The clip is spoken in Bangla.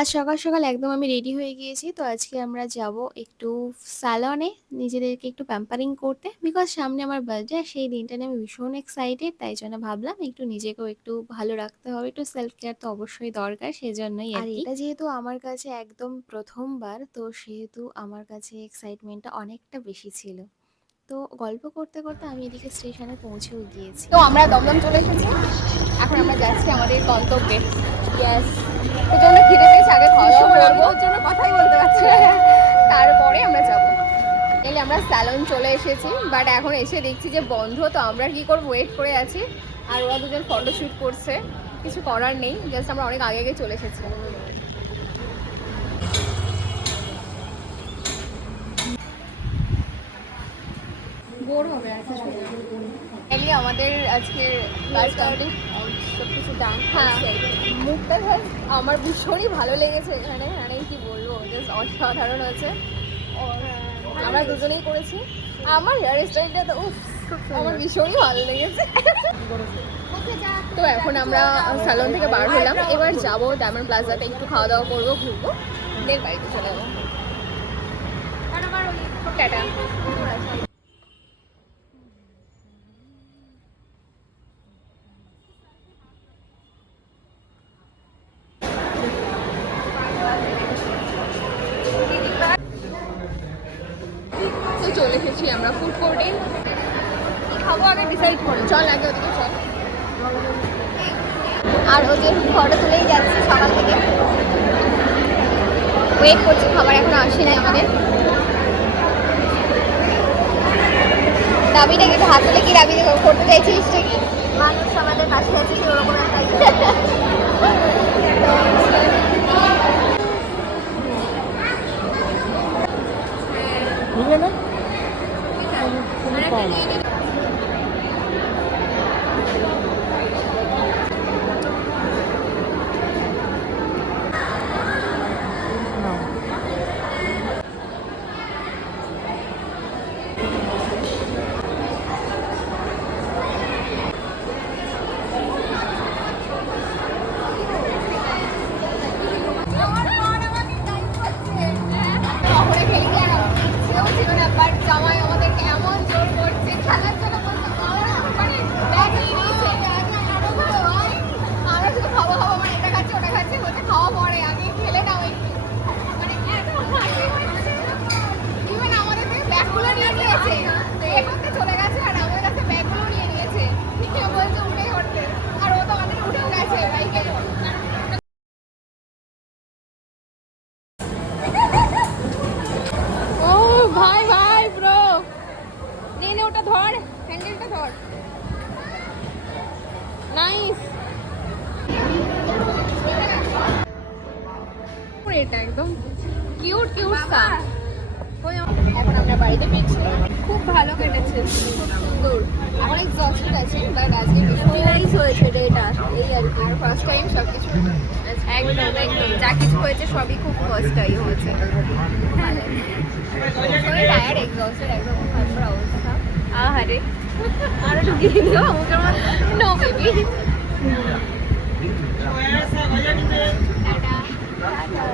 আজ সকাল, সকাল একদম আমি রেডি হয়ে গিয়েছি। তো আজকে আমরা যাবো একটু স্যালনে নিজেদেরকে একটু প্যাম্পারিং করতে। বিকজ সামনে আমার বার্থডে আর সেই দিনটা নিয়ে আমি ভীষণ এক্সাইটেড। তাই জন্য ভাবলাম একটু নিজেকেও একটু ভালো রাখতে হবে। একটু সেলফ কেয়ার তো অবশ্যই দরকার সেজন্যই আর এটা যেহেতু আমার কাছে একদম ১ম বার তো সেহেতু আমার কাছে এক্সাইটমেন্টটা অনেকটা বেশি ছিল। তো গল্প করতে, করতে আমি এদিকে স্টেশনে পৌঁছেও গিয়েছি। তো আমরা দমদম চলে এসেছি। এখন আমরা যাচ্ছি আমাদের গন্তব্যে। ইয়েস, প্রচন্ড খিদে পেয়েছে, আগে খাওয়া দাওয়া করবো, ওর জন্য কথাই বলতে পারছি না। তারপরে আমরা যাবো। এলে আমরা স্যালন চলে এসেছি, বাট এখন এসে দেখছি যে বন্ধ। তো আমরা কি করবো, ওয়েট করে আছি। আর ওরা দুজন ফটোশ্যুট করছে, কিছু করার নেই, জাস্ট আমরা অনেক আগে আগে চলে এসেছি। বোর হবে আমাদের আজকের কাজ কমপ্লিট, সবকিছু ডান। হ্যাঁ, মুখটা আমার ভীষণই ভালো লেগেছে এখানে, মানে কি বলবো, জাস্ট অসাধারণ আছে। আমরা দুজনেই করেছি। আমার হেয়ার স্টাইলটা তো আমার ভীষণই ভালো লেগেছে। তো এখন আমরা স্যালন থেকে বার হলাম, এবার যাবো ডায়মন্ড প্লাজাতে, একটু খাওয়া দাওয়া করবো, ঘুরবো, দেন বাড়িতে চলে যাবো। টাটা। তো চলে এসেছি আমরা ফুড কোর্টে। খাবো আগে ডিসাইড করি, চল আগে ওদিকে চল। আর ও যে ফটো তুলেই যাচ্ছে সকাল থেকে, ওয়েট করছি, খাবার এখনো আসে নাই আমাদের। দাবিটা কিন্তু হাত তুলে কি দাবি করতে চাইছিস কি? মানুষ আমাদের পাশে আছে ওরকম একটা জামাই আমাদেরকে এমন জোর করছে খেলার জন্য, ব্যাগ নিয়ে নিয়েছে। আমরা শুধু খাওয়া খাওয়া, মানে এটা খাচ্ছি ওটা খাচ্ছি, বলছে খাওয়া পরে, আগে খেলে নাও একটু। মানে ইভেন আমাদের থেকে ব্যাগগুলো নিয়ে নিয়েছে, এ করতে চলে গেছে আর আমাদের কাছে ব্যাগগুলো নিয়ে নিয়েছে। বলছে উঠে করতে, আর ও তো আমাদের উঠেও গেছে বাইকে। ও ভাই ভাই ব্রো, নে ওটা ধর, হ্যান্ডেলটা ধর। নাইস। এটা একদম কিউট কিউট সা। এখন আমরা বাড়িতে ফিরছি। খুব ভালো কেটেছে, খুব সুন্দর। এখন এক্সস্টেড আছে, বাট আজকে রিলাইজ হয়েছে ডেটা, এই আর কি ফার্স্ট টাইম সবকিছু। একদম একদম যা কিছু হয়েছে সবই খুব ফার্স্ট টাইম হয়েছে। খুবই টায়ার্ড, এক্সস্টেড, একদম খারাপ অবস্থা। আহারে, আর একটু দিয়ে দিও আমাকে। No baby, tata tata.